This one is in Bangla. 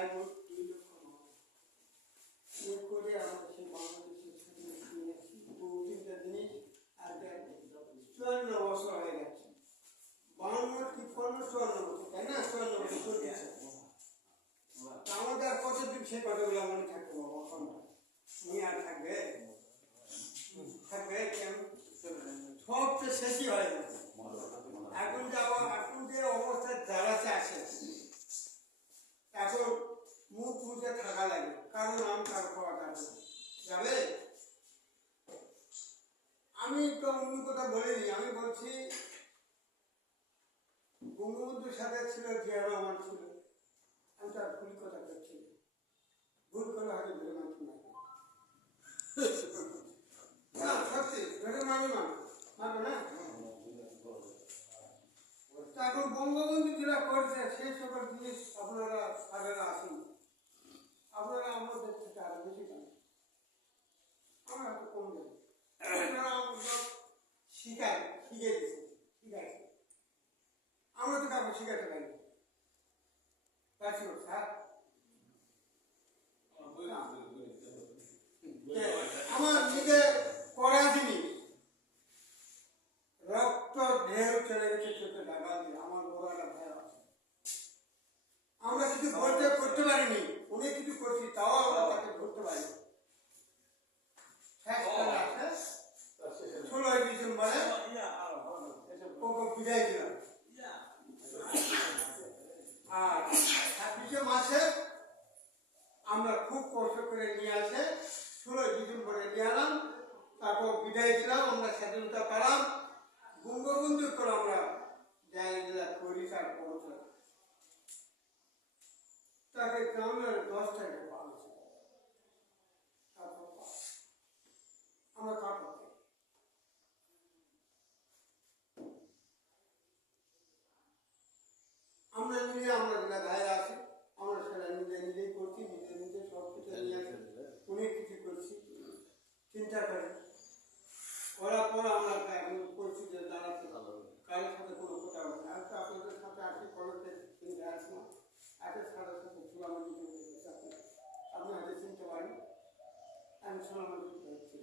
ভাই বোন 2 লক্ষ এ করে আমরা সেই বাংলাদেশের স্বাধীনতা নিয়ে আসি। 2-3টা জিনিস আজকে 54 বছর হয়ে গেছে। 52 কি 54 বছর, তাই না? 54 বছর চলছে। আমাদের আর কতদিন সেই কথাগুলো মনে থাকবে বাবা? এখন তুমি আর থাকবে কেন? সব তো শেষই হয়ে গেছে। এখন যে অবস্থা দাঁড়াচ্ছে আসে, এখন মুখ মুখে থাকা লাগে, কারণ আমি তার খাওয়া যাবে। আমি তো অন্য কথা বলিনি, আমি বলছি বঙ্গবন্ধুর সাথে ছিল জিয়া রহমান ছিল, আমি তার ভুল কথা করছি, ভুল করে হয়তো ধরে মানতে না, সত্যি ধরে মানবে না। এখন বঙ্গবন্ধু যেটা করেছে সেই সকল জিনিস আপনারা আসেন, আপনারা আমাদের থেকে আরো বেশি জানেন, আমরা একটু কম জানি। আপনারা শিখে দিচ্ছেন, ঠিক আছে, আমরা তো কাউকে শিখাতে পারি স্যার। আমার নিজে করা জিনিস রক্ত ঢেউ চলে গেছে চোখে ঢাকা দিয়ে, আমার বড় একটা ভাই আছে, আমরা কিছু করতে পারিনি, উনি কিছু করছি তাও আমরা তাকে ধরতে পারি। 16 ডিসেম্বরে ওকে বিদায় দিলাম, আর 26 মাসে আমরা খুব কষ্ট করে নিয়ে আসে 16 ডিসেম্বরে নিয়ে আনলাম, তারপর বিদায় দিলাম, আমরা স্বাধীনতা পেলাম। বঙ্গবন্ধু করে আমরা জায়গা করি, তার পড়তে তাকে গ্রামের 10 টাকা পাওয়া, আমরা কাটতে আমরা যেটা গায়ে আছি, আমরা সেটা নিজেই করছি, নিজে সব কিছু নিয়ে আসি, অনেক কিছু করছি, চিন্তা করে করার পর আমরা এখন পরিস্থিতিতে দাঁড়াচ্ছি, কারোর সাথে কোনো কথা হবে না। তো আপনাদের সাথে আসি কলেজে চিনতে আসি না, একটা সাথে সাথে সোনামণি আপনি হয়তো চিনতে পারেন, আমি সোনামণি কিন্তু